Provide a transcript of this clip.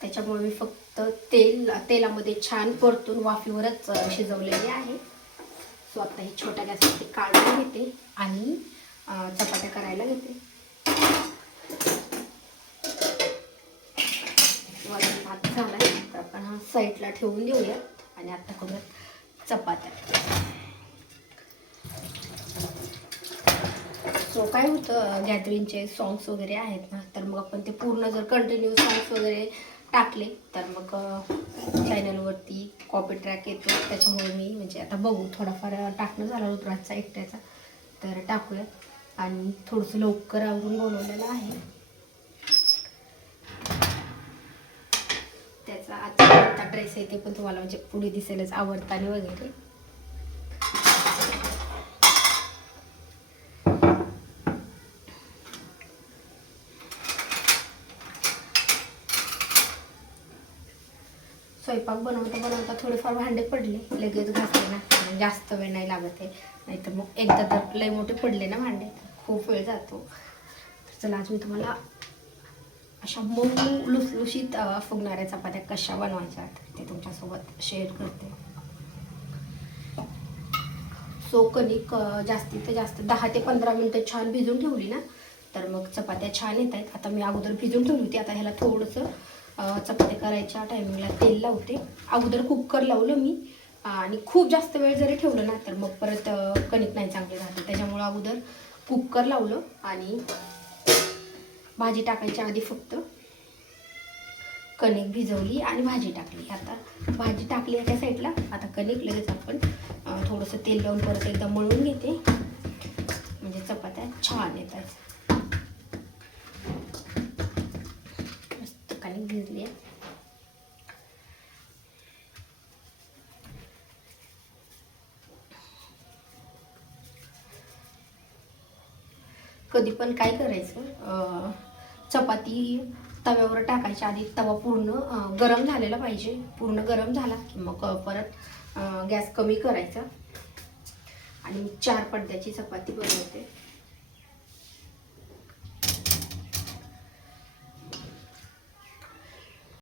त्याच्यामुळे मी फक्त तेलामध्ये छान परतून वाफेवरच शिजवलेली आहे. सो आता ही छोट्या गॅसवरती काढून घेते आणि चपात्या करायला घेते. वरण भात झाला तर आपण हा साईडला ठेवून देऊयात आणि आता करूयात चपात्या. सो काय होतं, गॅदरिंगचे सॉंग्स वगैरे आहेत ना, तर मग आपण ते पूर्ण जर कंटिन्यू सॉंग्स वगैरे टाकले तर मग चॅनलवरती कॉपी ट्रॅक येतो. त्याच्यामुळे मी म्हणजे आता बघू, थोडाफार टाकणं झालं होतं रातचा एकट्याचा, तर टाकूया. आणि थोडंसं लवकर आवरून बोलवलेलं आहे. त्याचा आजचा ड्रेस आहे ते पण तुम्हाला म्हणजे पुढे दिसेलच आवडताना वगैरे. स्वयंपाक बनवता थोडेफार भांडे पडले, लगेच घासले ना, जास्त वेळ नाही लागत आहे. नाहीतर मग एकदा तर लय मोठे पडले ना भांडे, खूप वेळ जातो. तर चला, आज मी तुम्हाला अशा मऊ लुसलुशीत फुगणाऱ्या चपात्या कशा बनवायच्या ते तुमच्यासोबत शेअर करते. सो कणिक जास्तीत जास्त 10 ते 15 मिनटं छान भिजून ठेवली ना, तर मग चपात्या छान येत आहेत. आता मी अगोदर भिजून ठेवली होती. आता ह्याला थोडंसं चपात्या करायच्या टायमिंगला तेल लावते. अगोदर कुकर लावलं मी, आणि खूप जास्त वेळ जरी ठेवलं ना तर मग परत कणिक नाही चांगले राहते. त्याच्यामुळं अगोदर कुकर लावलं आणि भाजी टाकायच्या आधी फक्त कणिक भिजवली आणि भाजी टाकली. आता भाजी टाकली एका साईडला, आता कणिक लगेच आपण थोडंसं तेल लावून परत एकदा मळून घेते, म्हणजे चपात्या छान येतात. मस्त कणिक भिजली आहे. कधी पण काय करायचं, चपाती तव्यावर टाकायच्या आधी तवा पूर्ण गरम झालेला पाहिजे. पूर्ण गरम झाला की मग परत गॅस कमी करायचा. आणि 4 पडद्याची चपाती बनवते.